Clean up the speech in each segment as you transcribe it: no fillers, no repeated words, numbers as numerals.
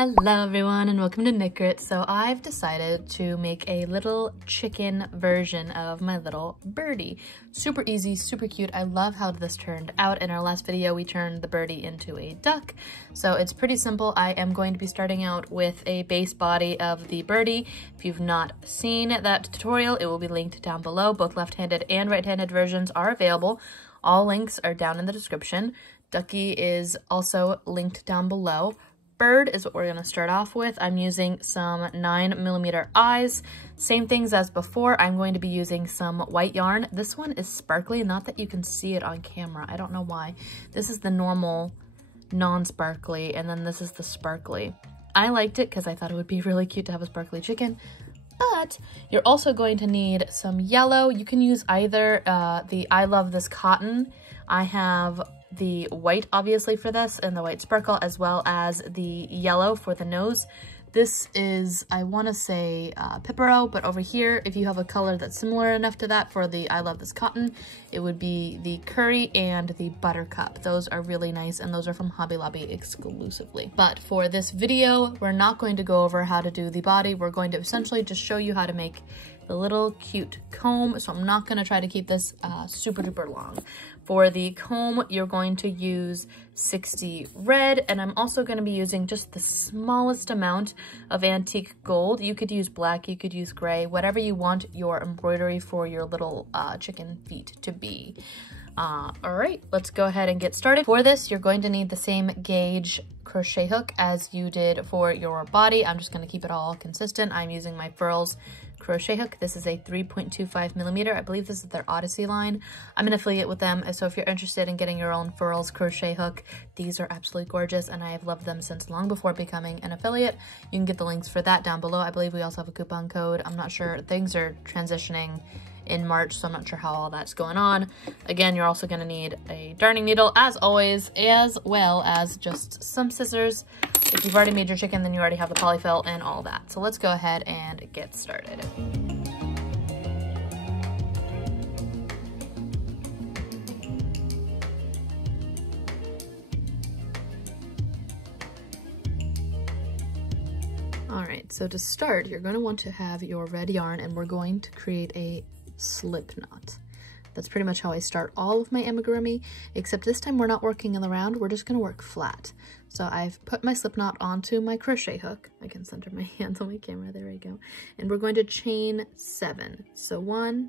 Hello everyone and welcome to Knit. So I've decided to make a little chicken version of my little birdie. Super easy, super cute. I love how this turned out. In our last video we turned the birdie into a duck. So it's pretty simple. I am going to be starting out with a base body of the birdie. If you've not seen that tutorial, it will be linked down below. Both left-handed and right-handed versions are available. All links are down in the description. Ducky is also linked down below. Bird is what we're going to start off with. I'm using some 9mm eyes. Same things as before. I'm going to be using some white yarn. This one is sparkly, not that you can see it on camera. I don't know why. This is the normal non-sparkly, and then this is the sparkly. I liked it because I thought it would be really cute to have a sparkly chicken. But you're also going to need some yellow. You can use either the I Love This Cotton. I have the white obviously for this and the white sparkle, as well as the yellow for the nose. This is, I want to say Pipero, but over here, if you have a color that's similar enough to that for the I Love This Cotton, it would be the Curry and the Buttercup. Those are really nice, and those are from Hobby Lobby exclusively. But for this video, we're not going to go over how to do the body. We're going to essentially just show you how to make the little cute comb. So I'm not going to try to keep this super duper long. For the comb, you're going to use 60 red, and I'm also going to be using just the smallest amount of antique gold. You could use black, you could use gray, whatever you want your embroidery for your little chicken feet to be. All right, let's go ahead and get started. For this, you're going to need the same gauge crochet hook as you did for your body. I'm just going to keep it all consistent. I'm using my Furls crochet hook. This is a 3.25mm. I believe this is their Odyssey line. I'm an affiliate with them, so if you're interested in getting your own Furls crochet hook, these are absolutely gorgeous, and I have loved them since long before becoming an affiliate. You can get the links for that down below. I believe we also have a coupon code. I'm not sure. Things are transitioning in March, so I'm not sure how all that's going on. Again, you're also going to need a darning needle as always, as well as just some scissors. If you've already made your chicken, then you already have the polyfill and all that. So let's go ahead and get started. All right, so to start, you're going to want to have your red yarn, and we're going to create a slip knot. That's pretty much how I start all of my amigurumi, except this time we're not working in the round, we're just going to work flat. So I've put my slip knot onto my crochet hook. I can center my hands on my camera, there we go. And we're going to chain 7. So 1,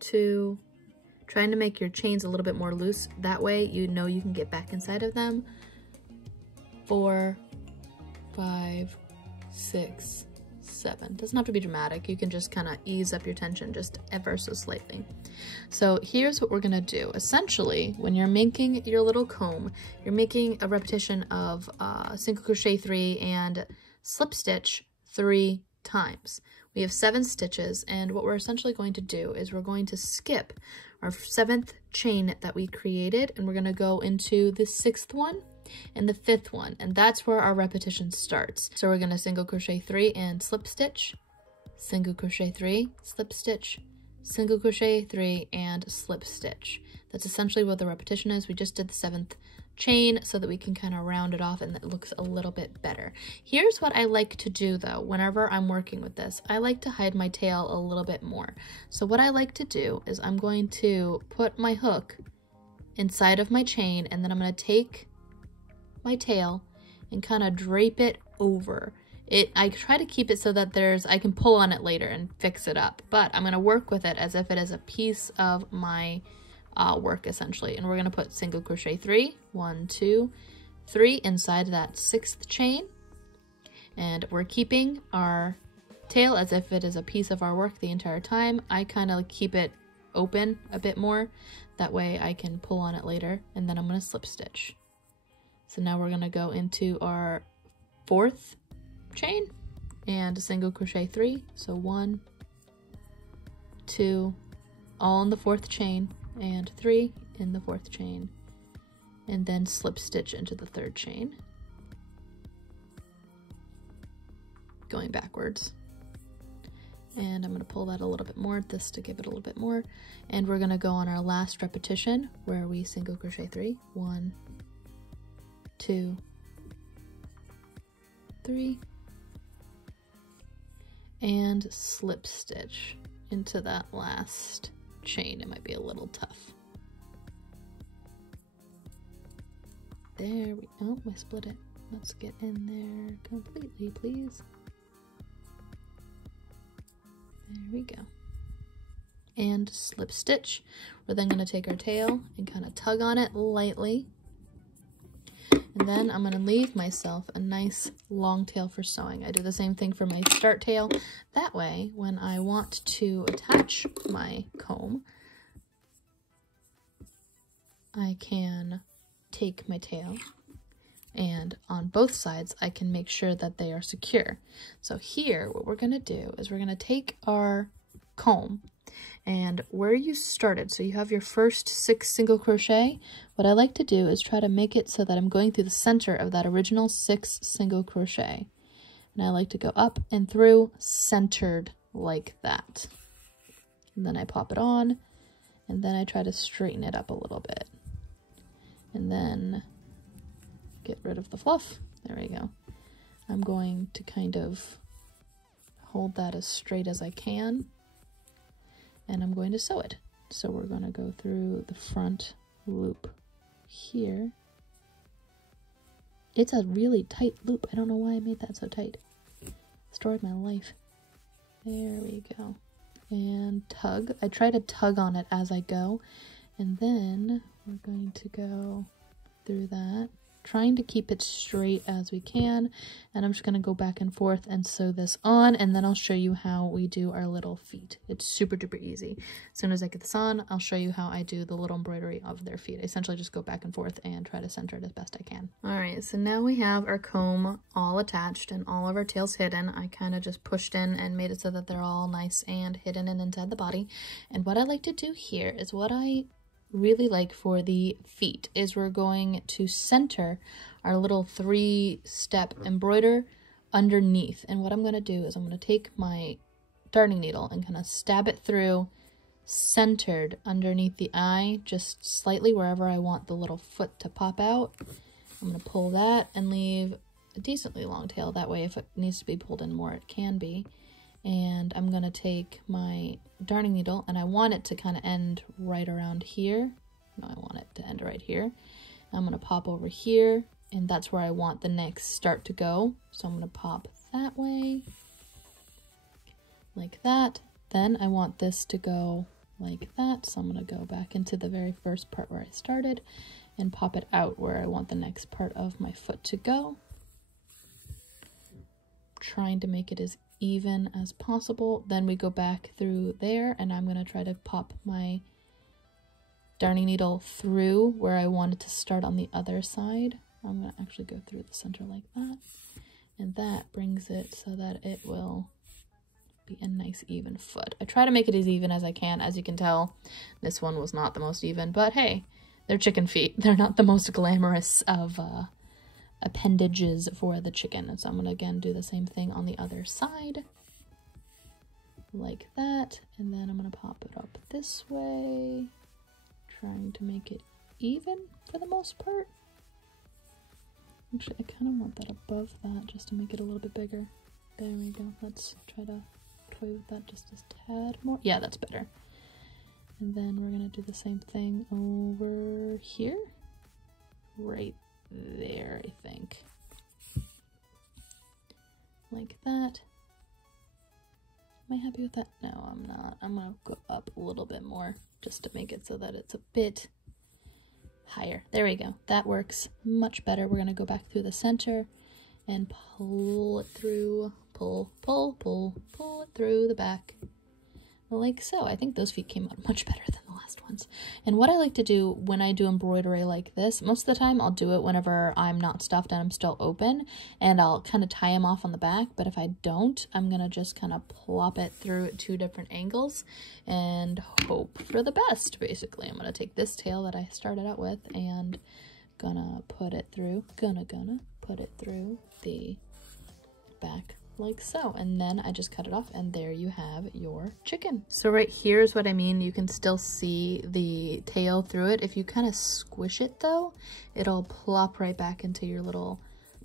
2, trying to make your chains a little bit more loose. That way you know you can get back inside of them. 4, 5, 6, 7. Doesn't have to be dramatic. You can just kind of ease up your tension just ever so slightly. So here's what we're gonna do. Essentially, when you're making your little comb, you're making a repetition of single crochet 3 and slip stitch 3 times. We have 7 stitches, and what we're essentially going to do is we're going to skip our 7th chain that we created, and we're gonna go into the 6th one and the 5th one, and that's where our repetition starts. So we're going to single crochet 3 and slip stitch, single crochet 3, slip stitch, single crochet 3 and slip stitch. That's essentially what the repetition is. We just did the 7th chain so that we can kind of round it off and it looks a little bit better. Here's what I like to do though whenever I'm working with this. I like to hide my tail a little bit more. So what I like to do is I'm going to put my hook inside of my chain, and then I'm going to take my tail and kind of drape it over it. I try to keep it so that I can pull on it later and fix it up, but I'm going to work with it as if it is a piece of my work essentially. And we're going to put single crochet 3, 1, 2, 3 inside that 6th chain, and we're keeping our tail as if it is a piece of our work the entire time. I kind of keep it open a bit more, that way I can pull on it later, and then I'm going to slip stitch. So now we're going to go into our 4th chain and single crochet 3. So 1, 2, all in the 4th chain, and 3 in the 4th chain, and then slip stitch into the 3rd chain, going backwards. And I'm going to pull that a little bit more, this to give it a little bit more, and we're going to go on our last repetition where we single crochet 3, 1, 2, 3, and slip stitch into that last chain. It might be a little tough. There we go. I split it. Let's get in there completely, please. There we go. And slip stitch. We're then going to take our tail and kind of tug on it lightly. And then I'm going to leave myself a nice long tail for sewing. I do the same thing for my start tail. That way, when I want to attach my comb, I can take my tail, and on both sides I can make sure that they are secure. So here what we're going to do is we're going to take our comb, and where you started, so you have your first 6 single crochet, what I like to do is try to make it so that I'm going through the center of that original 6 single crochet, and I like to go up and through centered like that, and then I pop it on, and then I try to straighten it up a little bit, and then get rid of the fluff. There we go. I'm going to kind of hold that as straight as I can, and I'm going to sew it. So we're going to go through the front loop here. It's a really tight loop. I don't know why I made that so tight. Story of my life. There we go. And tug. I try to tug on it as I go, and then we're going to go through that, trying to keep it straight as we can, and I'm just going to go back and forth and sew this on, and then I'll show you how we do our little feet. It's super duper easy. As soon as I get this on, I'll show you how I do the little embroidery of their feet. I essentially just go back and forth and try to center it as best I can. Alright, so now we have our comb all attached and all of our tails hidden. I kind of just pushed in and made it so that they're all nice and hidden and inside the body. And what I like to do here is what I really like for the feet is we're going to center our little 3-step embroider underneath. And what I'm going to do is I'm going to take my darning needle and kind of stab it through centered underneath the eye, just slightly wherever I want the little foot to pop out. I'm going to pull that and leave a decently long tail. That way if it needs to be pulled in more, it can be. And I'm going to take my darning needle, and I want it to kind of end right around here. No, I want it to end right here. I'm going to pop over here, and that's where I want the next start to go. So I'm going to pop that way, like that. Then I want this to go like that. So I'm going to go back into the very first part where I started and pop it out where I want the next part of my foot to go. Trying to make it as even as possible. Then we go back through there, and I'm going to try to pop my darning needle through where I want it to start on the other side. I'm going to actually go through the center like that, and that brings it so that it will be a nice even foot. I try to make it as even as I can. As you can tell, this one was not the most even, but hey, they're chicken feet. They're not the most glamorous of appendages for the chicken. So I'm going to again do the same thing on the other side like that, and then I'm going to pop it up this way, trying to make it even for the most part. Actually, I kind of want that above that just to make it a little bit bigger. There we go. Let's try to toy with that just a tad more. Yeah, that's better. And then we're going to do the same thing over here, right there, I think. Like that. Am I happy with that? No, I'm not. I'm going to go up a little bit more just to make it so that it's a bit higher. There we go. That works much better. We're going to go back through the center and pull it through. Pull, pull, pull, pull it through the back. Like so. I think those feet came out much better than the last ones. And what I like to do when I do embroidery like this, most of the time I'll do it whenever I'm not stuffed and I'm still open, and I'll kind of tie them off on the back. But if I don't, I'm gonna just kind of plop it through at 2 different angles and hope for the best. Basically, I'm gonna take this tail that I started out with and gonna put it through, gonna put it through the back like so, and then I just cut it off, and there you have your chicken. So right here is what I mean. You can still see the tail through it. If you kind of squish it though, it'll plop right back into your little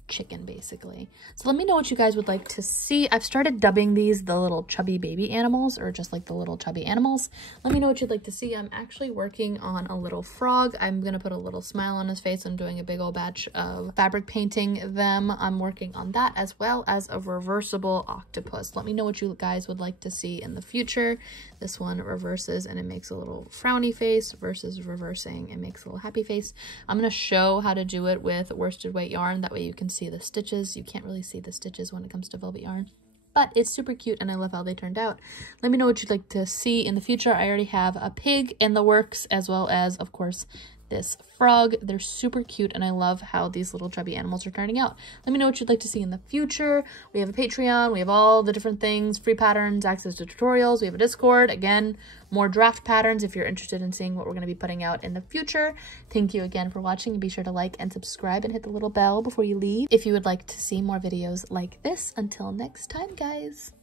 chicken basically. So let me know what you guys would like to see. I've started dubbing these the little chubby baby animals, or just like the little chubby animals. Let me know what you'd like to see. I'm actually working on a little frog. I'm gonna put a little smile on his face. I'm doing a big old batch of fabric painting them. I'm working on that, as well as a reversible octopus. Let me know what you guys would like to see in the future. This one reverses and it makes a little frowny face, versus reversing it makes a little happy face. I'm gonna show how to do it with worsted weight yarn, that way you can see the stitches. You can't really see the stitches when it comes to velvet yarn, but it's super cute and I love how they turned out. Let me know what you'd like to see in the future. I already have a pig in the works, as well as, of course, this frog. They're super cute and I love how these little chubby animals are turning out. Let me know what you'd like to see in the future. We have a Patreon, we have all the different things, free patterns, access to tutorials, we have a Discord, again, more draft patterns if you're interested in seeing what we're going to be putting out in the future. Thank you again for watching, and be sure to like and subscribe and hit the little bell before you leave if you would like to see more videos like this. Until next time, guys,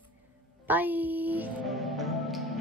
bye.